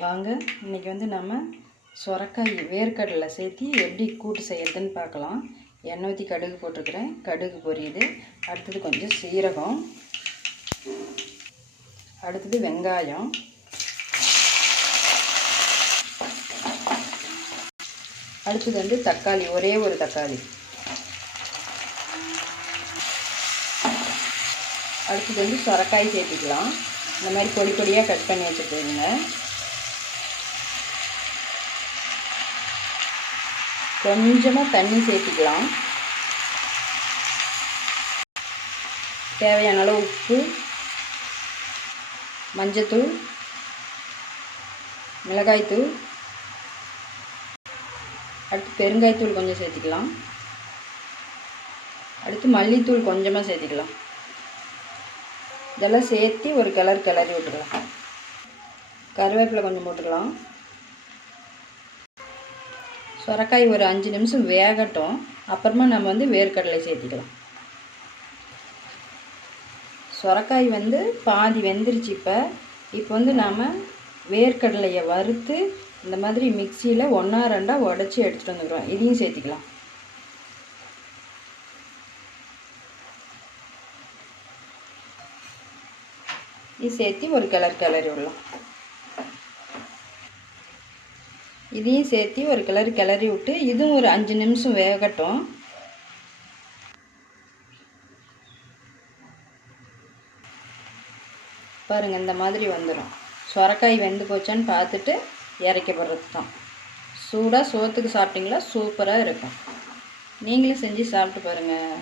வாங்க இன்றைக்கி வந்து நம்ம சொரக்காய் வேர்க்கடலை சேர்த்து எப்படி கூட்டு செய்யறதுன்னு பார்க்கலாம். எண்ணெய் ஊற்றி கடுகு போட்டிருக்கிறேன். கடுகு பொரியுது. அடுத்தது கொஞ்சம் சீரகம், அடுத்தது வெங்காயம், அடுத்தது வந்து தக்காளி, ஒரே ஒரு தக்காளி, அடுத்தது வந்து சொரக்காய் சேர்த்துக்கலாம். இந்த மாதிரி பொடி பொடியாக கட் பண்ணி வச்சுக்கோங்க. கொஞ்சமாக தண்ணி சேர்த்துக்கலாம். தேவையான அளவு உப்பு, மஞ்சத்தூள், மிளகாய்த்தூள், அடுத்து பெருங்காயத்தூள் கொஞ்சம் சேர்த்துக்கலாம். அடுத்து மல்லித்தூள் கொஞ்சமாக சேர்த்துக்கலாம். இதெல்லாம் சேர்த்து ஒரு கிளறி விட்டுக்கலாம். கருவேப்பிலை கொஞ்சம் போட்டுக்கலாம். சொரக்காய் ஒரு 5 நிமிஷம் வேகட்டும். அப்புறமா நம்ம வந்து வேர்க்கடலை சேர்த்திக்கலாம். சொரக்காய் வந்து பாதி வெந்துருச்சு. இப்போ வந்து நாம் வேர்க்கடலையை வறுத்து இந்த மாதிரி மிக்சியில் 1-2 உடச்சி எடுத்துகிட்டு வந்துக்கிறோம். இதையும் சேர்த்திக்கலாம். இது சேர்த்து ஒரு கிளறி விடலாம். இதையும் சேர்த்து ஒரு கிளறி விட்டு இதுவும் ஒரு 5 நிமிஷம் வேகட்டும். பாருங்கள், இந்த மாதிரி வந்துடும். சொரக்காய் வெந்து போச்சான்னு பார்த்துட்டு இறக்கப்படுறது தான். சூடாக சோத்துக்கு சாப்பிட்டிங்களா சூப்பராக இருக்கும். நீங்களும் செஞ்சு சாப்பிட்டு பாருங்கள்.